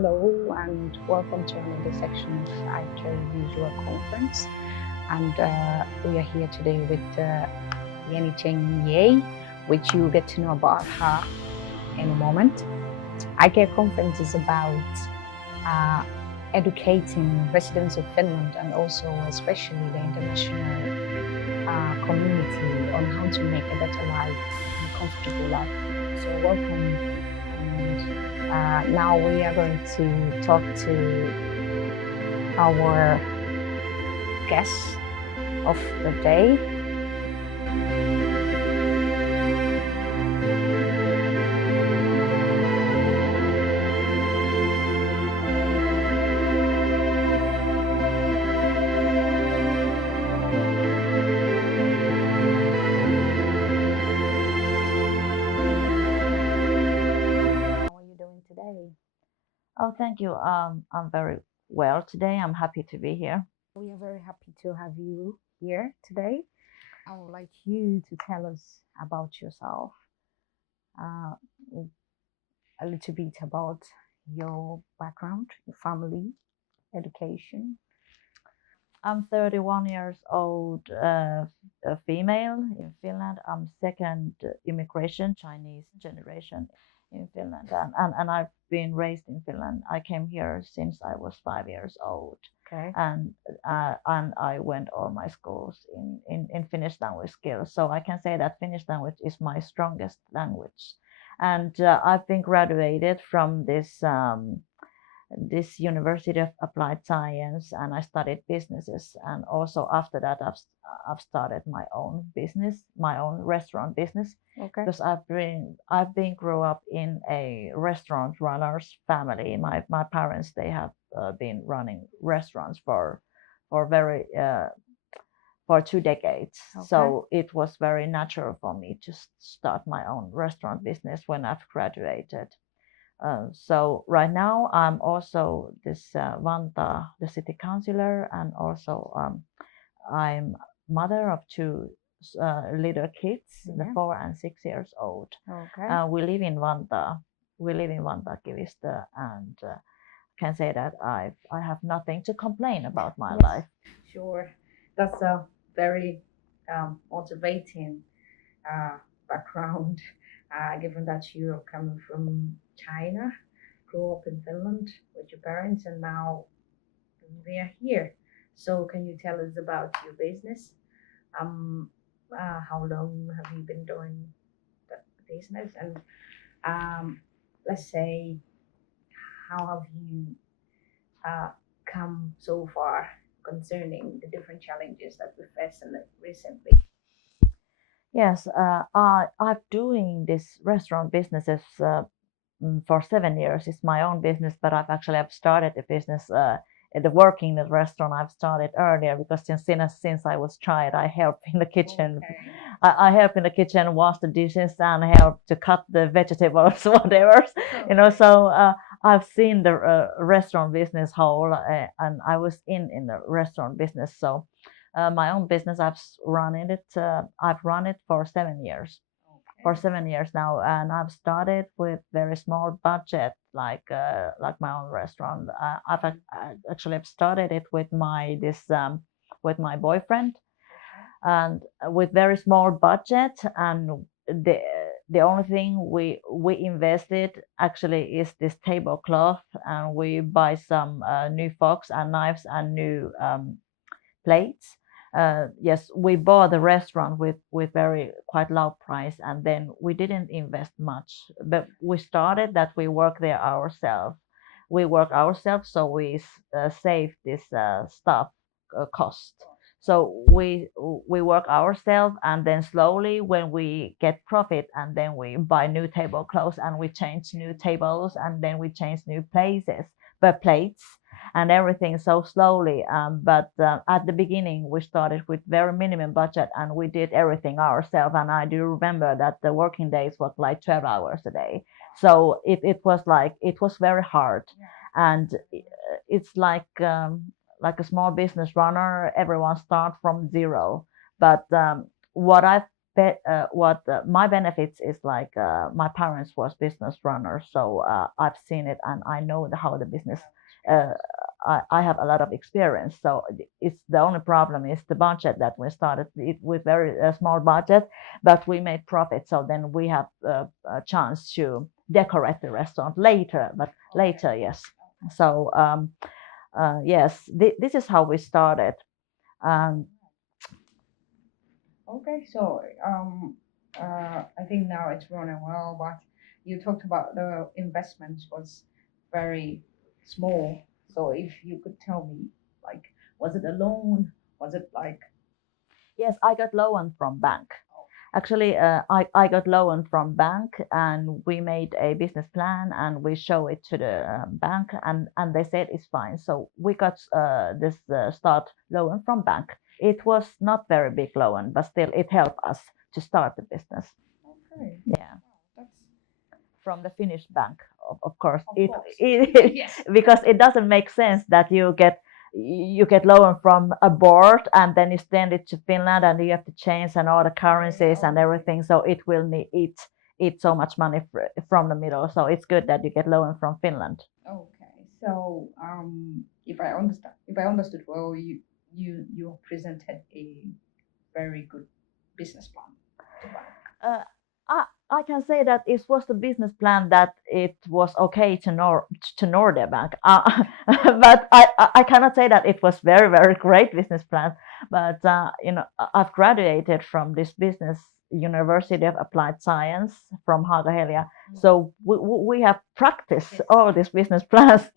Hello and welcome to another section of ITO Visual Conference. And we are here today with Jenni Chen Je, which you'll get to know about her in a moment. ICARE conference is about educating residents of Finland and also especially the international community on how to make a better life and a comfortable life. So welcome. And now we are going to talk to our guest of the day. Oh, thank you. I'm very well today. I'm happy to be here. We are very happy to have you here today. I would like you to tell us about yourself, a little bit about your background, your family, education. I'm 31 years old, a female in Finland. I'm second immigration, Chinese generation in Finland. And I've been raised in Finland. I came here since I was 5 years old. Okay. And I went all my schools in Finnish language skills. So I can say that Finnish language is my strongest language. And I've been graduated from this University of Applied Science, and I studied businesses. And also after that, I've started my own business, my own restaurant business. Okay. Because I've been grew up in a restaurant runners family. My parents, they have been running restaurants for very for 2 decades. Okay. So it was very natural for me to start my own restaurant business when I've graduated. So right now I'm also this Vantaa, the city councillor, and also I'm mother of 2 little kids, the 4 and 6 years old. Okay. We live in Vantaa. We live in Vantaa, Kivistö, and can say that I have nothing to complain about my life. Sure, that's a very motivating background. Given that you're coming from China, grew up in Finland with your parents, and now we are here. So, can you tell us about your business? How long have you been doing the business? And let's say, how have you come so far concerning the different challenges that we faced recently? Yes, I've doing this restaurant businesses for 7 years. It's my own business, but I've started the business, the working in the restaurant. I've started earlier because since I was child, I help in the kitchen. Okay. I help in the kitchen, wash the dishes, and help to cut the vegetables, whatever. Okay. So I've seen the restaurant business whole, and I was in the restaurant business. So my own business, I've run it for 7 years. Okay. For 7 years now, and I've started with very small budget, like my own restaurant. I've actually started it with with my boyfriend, and with very small budget. And the only thing we invested actually is this tablecloth, and we buy some new forks and knives and new plates. Yes, we bought the restaurant with very quite low price, and then we didn't invest much. But we started that we work there ourselves. We work ourselves, so we save this staff cost. So we work ourselves, and then slowly when we get profit, and then we buy new tablecloths, and we change new tables, and then we change new plates and everything so slowly. But at the beginning, we started with very minimum budget, and we did everything ourselves. And I do remember that the working days was like 12 hours a day. So it was very hard. And it's like a small business runner, everyone starts from zero. But what I've my benefits is like my parents was business runners, so I've seen it and I know how the business. Uh, I have a lot of experience, so it's the only problem is the budget that we started with very small budget, but we made profit. So then we have a chance to decorate the restaurant later, but later, yes. So yes, this is how we started. Okay, so I think now it's running well, but you talked about the investment was very small. So if you could tell me, like, was it a loan? Was it like? Yes, I got loan from bank. Actually, I got loan from bank, and we made a business plan and we show it to the bank, and they said it's fine. So we got this start loan from bank. It was not very big loan, but still it helped us to start the business. Okay. Yeah. That's from the Finnish bank, of course. of It, course. it Yes. because it doesn't make sense that you get loan from abroad and then you send it to Finland and you have to change and all the currencies and everything. So it will eat so much money from the middle. So it's good that you get loan from Finland. Okay. So if I understood well, you presented a very good business plan to bank. I can say that it was the business plan that it was okay to Nordea Bank, but I cannot say that it was very great business plan. But I've graduated from this business University of Applied Science from Haaga-Helia, so we have practiced all these business plans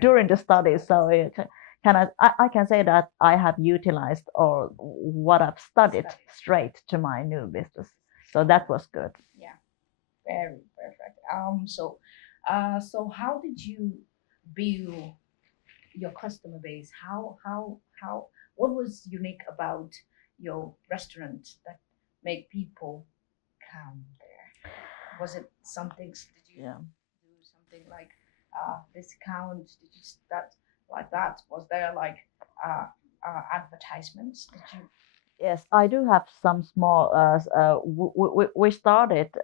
during the studies. So I can say that I have utilized all what I've studied straight to my new business. So that was good. Yeah, very perfect. So how did you build your customer base? What was unique about your restaurant that made people come there? Was it something? Did you do something like discount? Did you start like that? Was there like advertisements? Did you? Yes, I do have some small. We started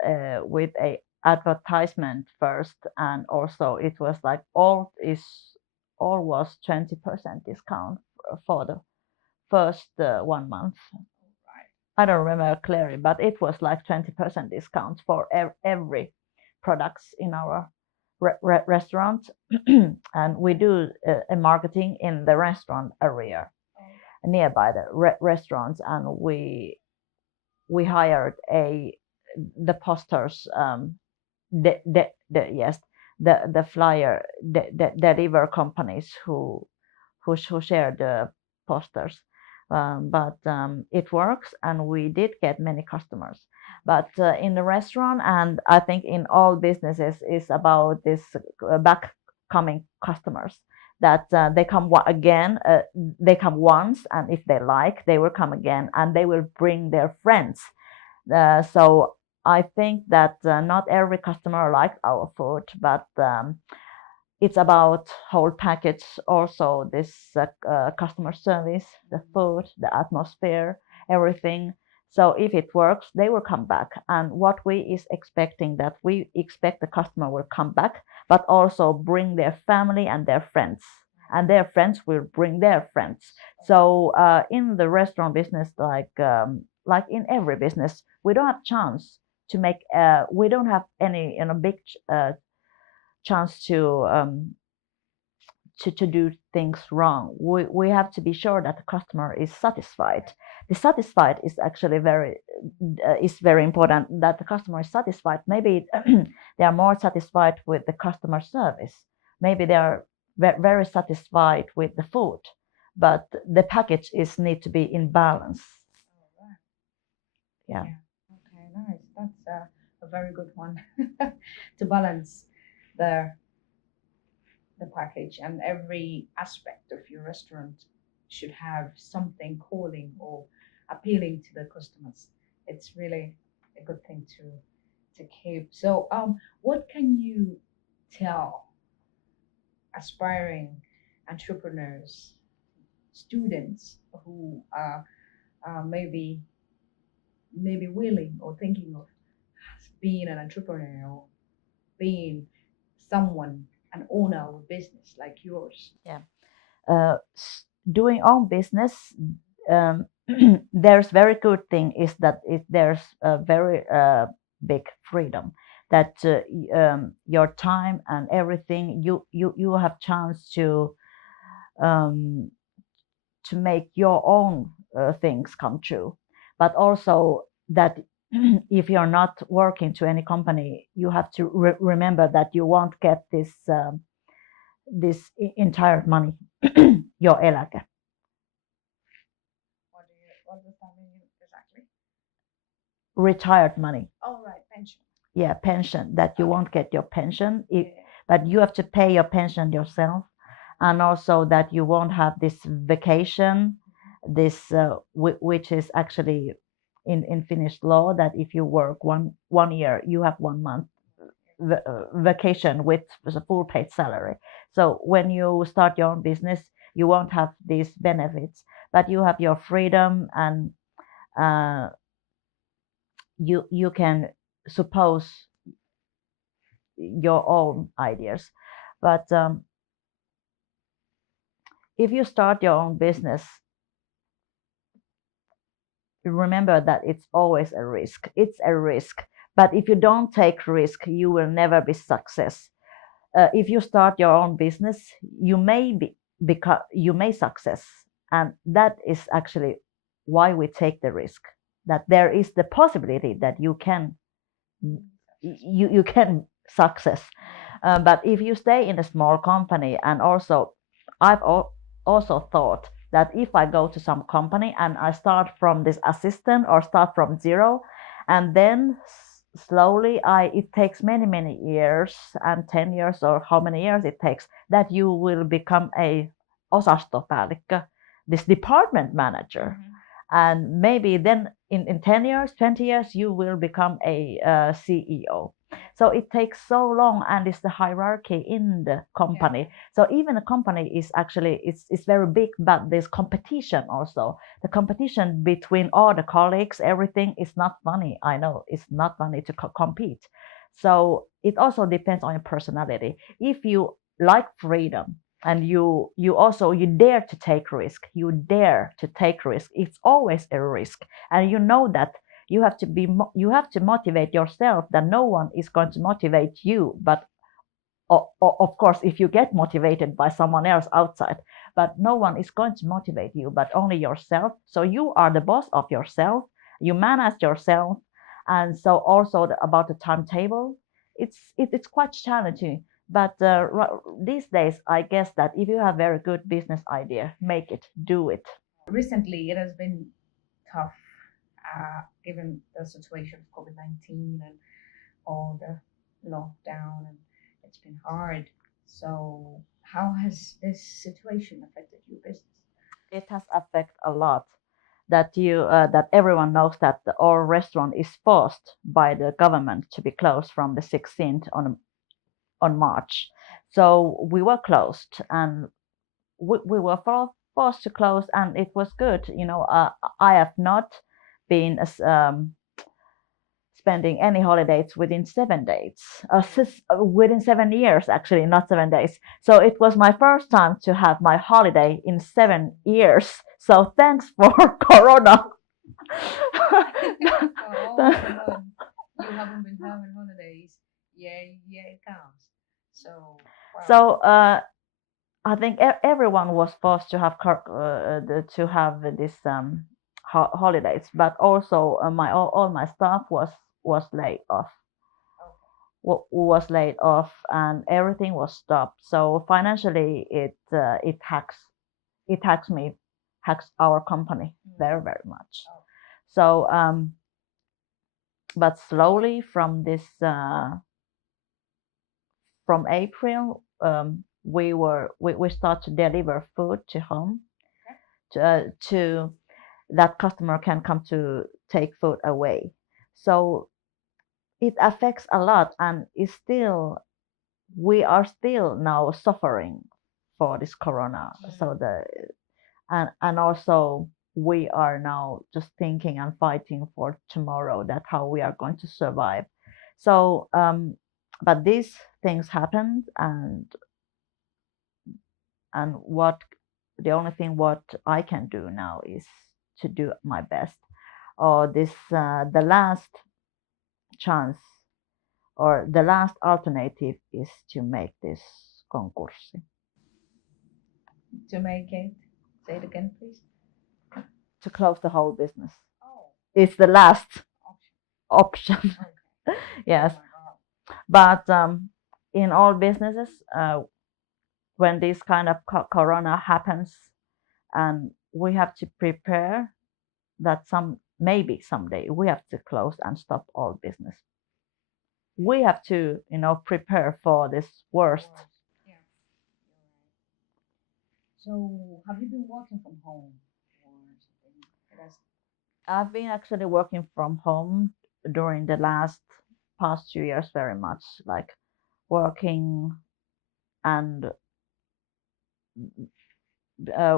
with a advertisement first, and also it was like all was 20% discount for the first 1 month. Right. I don't remember clearly, but it was like 20% discount for every products in our restaurant, and we do a marketing in the restaurant area nearby the restaurants, and we hired the posters, the flyer, the deliver companies who share the posters. But it works, and we did get many customers. But in the restaurant, and I think in all businesses, is about this back coming customers, that they come again, they come once, and if they like, they will come again, and they will bring their friends. So I think that not every customer likes our food, but it's about whole package, also this customer service, the food, the atmosphere, everything. So if it works, they will come back. And what we is expecting, that we expect the customer will come back, but also bring their family and their friends, and their friends will bring their friends. So in the restaurant business, like in every business, we don't have chance to make. We don't have any big chance to do things wrong. We have to be sure that the customer is satisfied. The satisfied is actually very important, that the customer is satisfied. Maybe they are more satisfied with the customer service. Maybe they are very satisfied with the food, but the package need to be in balance. Yeah. Okay, nice. That's a very good one to balance the package, and every aspect of your restaurant should have something calling or appealing to the customers. It's really a good thing to keep. So what can you tell aspiring entrepreneurs, students who maybe maybe willing or thinking of being an entrepreneur or being someone, an owner of a business like yours? Yeah. Doing own business, um, there's very good thing is that there's a very big freedom that your time and everything you have chance um, to make your own things come true, but also that if you're not working to any company, you have to remember that you won't get this entire money, your eläke. What does that mean exactly? Retired money. Oh, right, pension. Yeah, pension, that you Okay. won't get your pension, Yeah. but you have to pay your pension yourself, and also that you won't have this vacation, this which is actually in Finnish law that if you work one year, you have 1 month vacation with a full paid salary. So when you start your own business, you won't have these benefits, but you have your freedom, and you can suppose your own ideas. But if you start your own business, remember that it's always a risk. It's a risk. But if you don't take risk, you will never be success. If you start your own business, you may because you may success, and that is actually why we take the risk. That there is the possibility that you can success. But if you stay in a small company, and also I've also thought that if I go to some company and I start from this assistant or start from zero, and then slowly it takes many years, and 10 years or how many years it takes, that you will become a osastopäällikkö, this department manager. And maybe then in 10 years, 20 years, you will become a CEO. So it takes so long, and it's the hierarchy in the company. Yeah. So even a company is actually, it's very big, but there's competition also. The competition between all the colleagues, everything is not funny. I know it's not funny to compete. So it also depends on your personality. If you like freedom, and you dare to take risk, it's always a risk, and you know that you have to motivate yourself, that no one is going to motivate you, but of course if you get motivated by someone else outside, but no one is going to motivate you but only yourself. So you are the boss of yourself, you manage yourself. And so also about the timetable, it's quite challenging. But these days, I guess that if you have very good business idea, make it, do it. Recently, it has been tough, given the situation of COVID-19 and all the lockdown, and it's been hard. So, how has this situation affected your business? It has affected a lot. That everyone knows that our restaurant is forced by the government to be closed from the 16th on March. So we were closed, and we were forced to close, and it was good. I have not been spending any holidays within 7 days, within 7 years, actually, not 7 days. So it was my first time to have my holiday in 7 years. So thanks for Corona. Oh, you haven't been having holidays. Yeah, it counts. So, wow. So I think everyone was forced to have this holidays, but also all my staff was laid off. Was laid off, and everything was stopped. So financially, it hacks our company very much. So but slowly from from April, we start to deliver food to home, to that customer can come to take food away. So it affects a lot, and we are still now suffering for this Corona. So and also we are now just thinking and fighting for tomorrow, that how we are going to survive. So but these things happened, and what the only thing what I can do now is to do my best. Or this the last chance or the last alternative is to make this konkurssi. To make it, say it again, please. To close the whole business. Oh. It's the last option. Okay. Yes. Oh But in all businesses, when this kind of corona happens, and we have to prepare that maybe someday we have to close and stop all business. We have to, prepare for this worst. yeah. So, have you been working from home or something? I've been actually working from home during the past 2 years very much, like working, and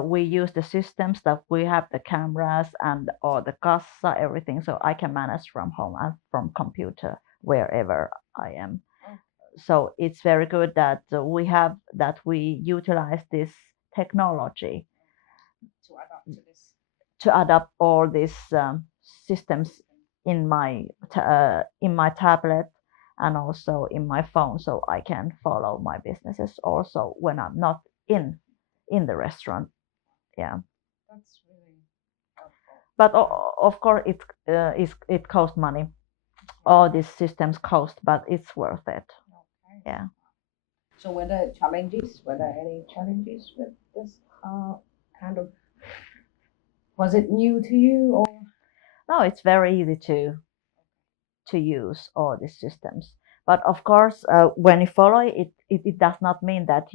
we use the systems that we have, the cameras and or the kassa, everything, so I can manage from home and from computer wherever I am. So it's very good that we utilize this technology to adapt all these systems in my tablet and also in my phone, so I can follow my businesses also when I'm not in the restaurant. Yeah. That's really helpful. But of course it costs money. All these systems cost, but it's worth it. Okay. Yeah. So were there any challenges with this kind of, was it new to you, or? No, it's very easy to use all these systems. But of course, when you follow it, it does not mean that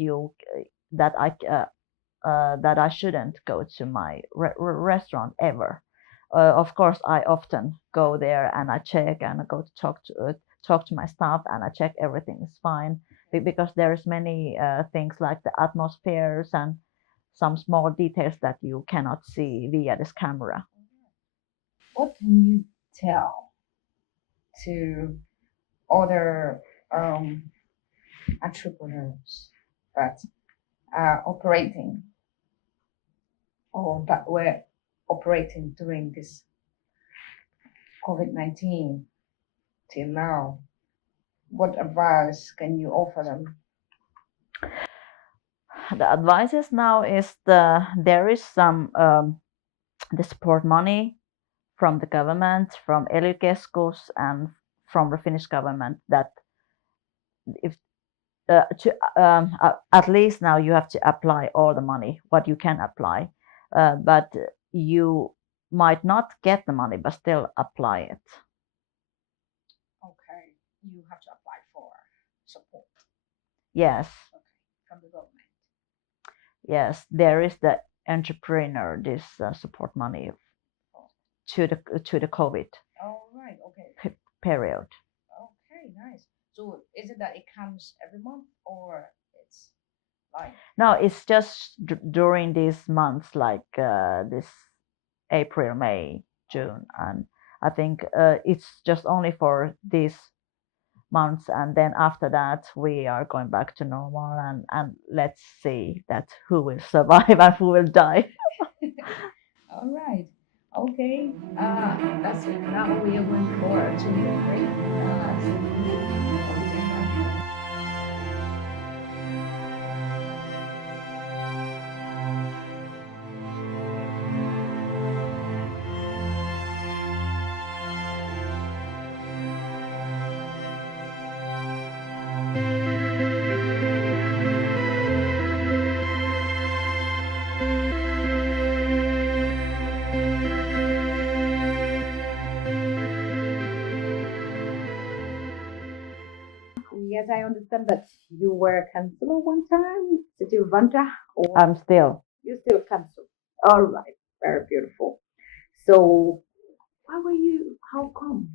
that I shouldn't go to my restaurant ever. Of course, I often go there and I check and I go to talk to my staff and I check everything is fine, because there's many things like the atmospheres and some small details that you cannot see via this camera. What can you tell to other entrepreneurs that are operating or that were operating during this COVID-19 till now? What advice can you offer them? The advices now is there is some the support money from the government, from ely-keskus, and from the Finnish government, that if at least now you have to apply all the money what you can apply, but you might not get the money, but still apply it. Okay, you have to apply for support. Yes. Okay, from the government. Yes, there is the entrepreneur this support money to the COVID. Oh, right. Okay. Period. Okay, nice. So is it that it comes every month, or it's like? No, it's just during these months, like this April, May, June, and I think it's just only for these months, and then after that we are going back to normal, and let's see that who will survive and who will die. All right. Okay. That's it. Now we are going for a 2 minute break. Yes, I understand that you were a councillor one time. Did you Vanta? Or I'm still. you still council? All right, very beautiful. So, why were you? How come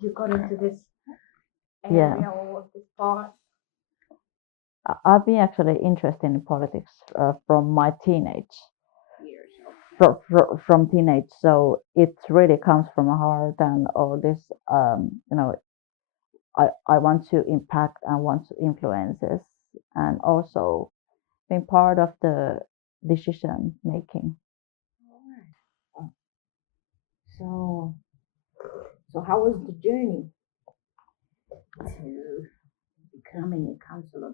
you got into this area or this part? I've been actually interested in politics from my teenage Years. from teenage. So it really comes from a heart and all this. I want to impact and want to influence this, and also being part of the decision making. All right. Oh, So, so how was the journey to becoming a councillor?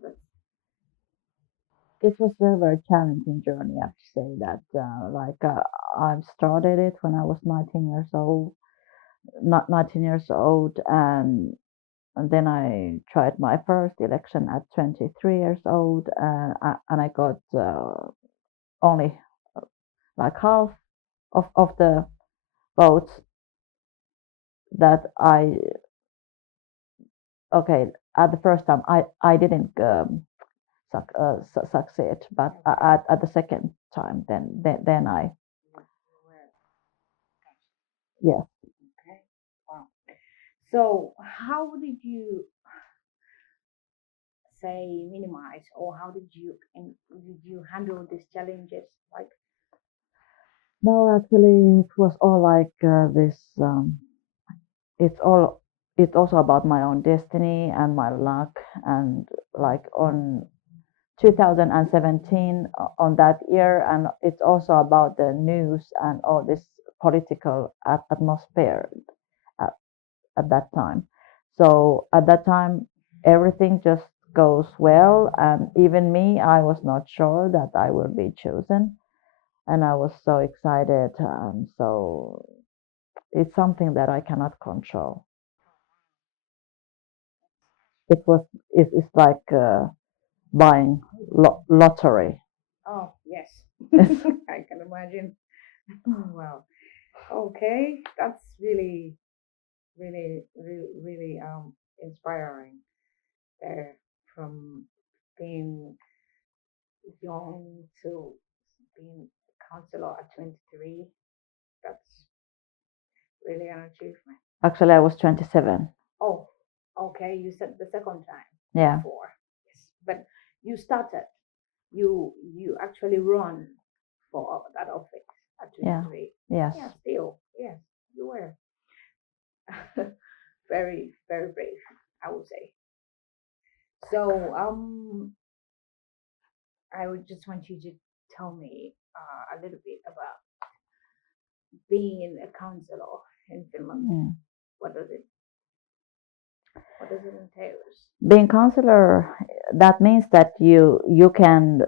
It was a very challenging journey. I have to say that. I started it when I was 19 years old, not 19 years old, and then I tried my first election at 23 years old, and I got only like half of the votes that at the first time I didn't succeed, but at the second time then I yes. Okay. Wow. So, how did you say minimize, or how did you handle these challenges? Like, No, actually, it was all like this. It's all. It's also about my own destiny and my luck, and like on 2017 on that year, and it's also about the news and all this political atmosphere at, at that time. So at that time, everything just goes well, and even me, I was not sure that I will be chosen, and I was so excited. So it's something that I cannot control. It was. It's like buying lottery. oh yes, I can imagine. Wow. Okay, that's really inspiring. There, from being young to being a counselor at 23. That's really an achievement. Actually, I was 27. Oh, okay. You said the second time Yeah. before. Yes, but you started. You actually run for that office at Yeah. 23. Yes. Yeah, still. Yes, you were. Very brave, I would say. So, I would just want you to tell me a little bit about being a counselor in Finland. Mm. What does it What does it entail? Being counselor, that means that you can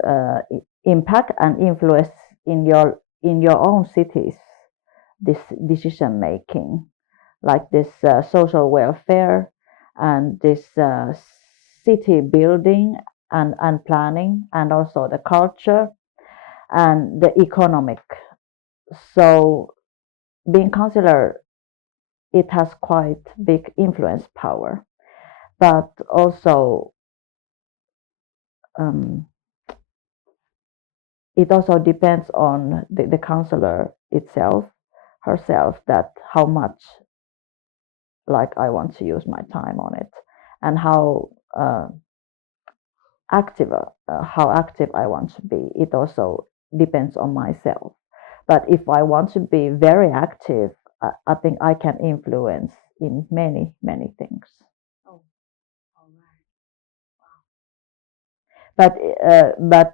impact and influence in your own cities this decision making, like this social welfare and this city building and planning, and also the culture and the economic. So being counselor, it has quite big influence power, but also um, it also depends on the counselor itself, herself, that how much like I want to use my time on it, and how active I want to be. It also depends on myself. But if I want to be very active, I think I can influence in many things. Oh, all right. But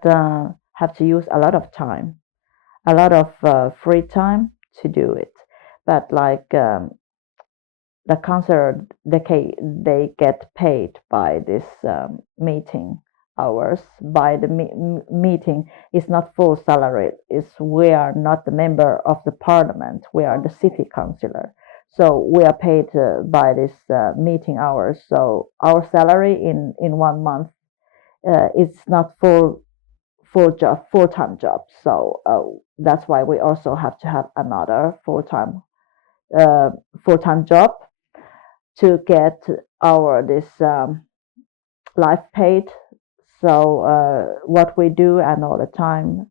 have to use a lot of time, a lot of free time to do it. But like the counselor, they get paid by this meeting hours. By the meeting, it's not full salary. We are not the member of the parliament. We are the city councillor. So we are paid by this meeting hours. So our salary in 1 month it's not full time job. So that's why we also have to have another uh, full time job to get our this life paid. So what we do and all the time,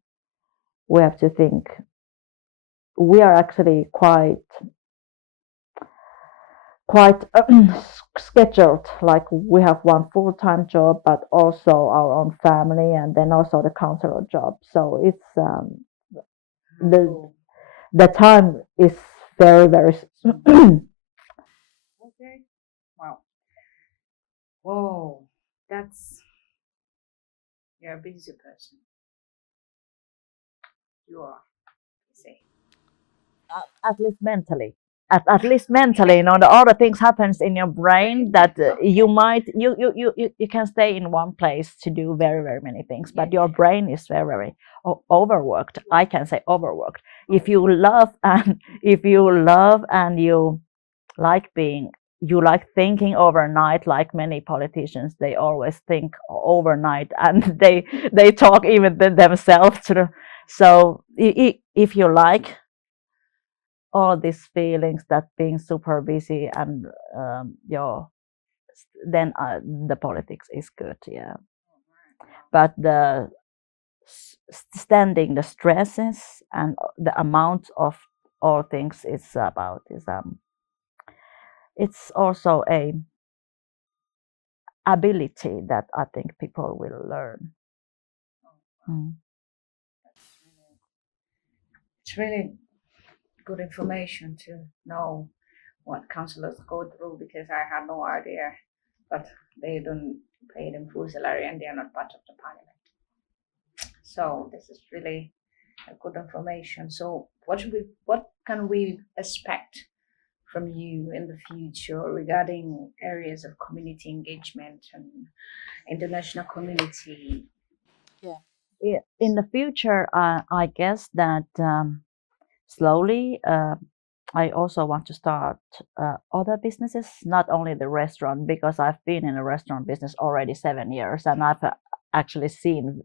we have to think. We are actually quite scheduled. Like we have one full time job, but also our own family, and then also the counselor job. So it's the Cool. the time is very, very. Okay. Wow. Whoa. You're a busy person. You are. Say. At least mentally. At least mentally, the other things happens in your brain that you can stay in one place to do very, very many things, but your brain is very, very overworked. I can say overworked. If you love and you like thinking overnight, like many politicians, they always think overnight and they talk even themselves to so if you like all these feelings that being super busy and then the politics is good, yeah. But the standing the stresses and the amount of all things is about is it's also a ability that I think people will learn. It's really good information to know what councillors go through, because I had no idea that they don't pay them full salary and they are not part of the parliament. So this is really a good information. So what can we expect from you in the future regarding areas of community engagement and international community? Yeah. In the future, I guess that slowly I also want to start other businesses, not only the restaurant, because I've been in a restaurant business already 7 years and I've actually seen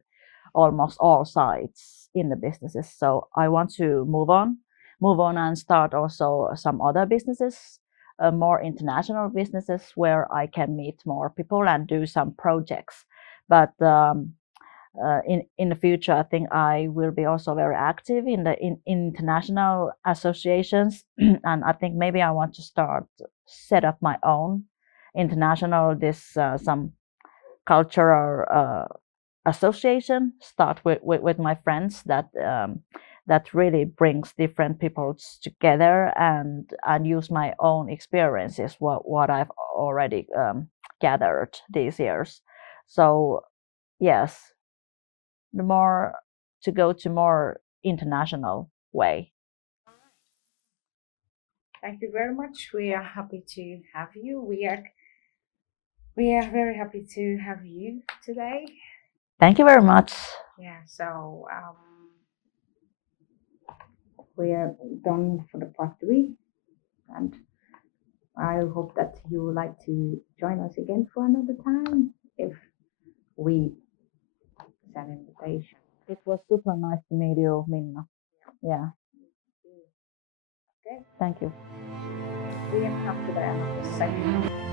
almost all sides in the businesses. So I want to move on and start also some other businesses, more international businesses where I can meet more people and do some projects. But in the future, I think I will be also very active in the international associations, and I think maybe I want to set up my own international some cultural association. Start with my friends that really brings different people together and use my own experiences, what I've already gathered these years. So yes, to go to more international way. Thank you very much. We are happy to have you. We are very happy to have you today. Thank you very much. Yeah. So we are done for the part 3, and I hope that you would like to join us again for another time if we send an invitation. It was super nice to meet you, Minna. Yeah. Okay. Thank you. We have come to the end of the session.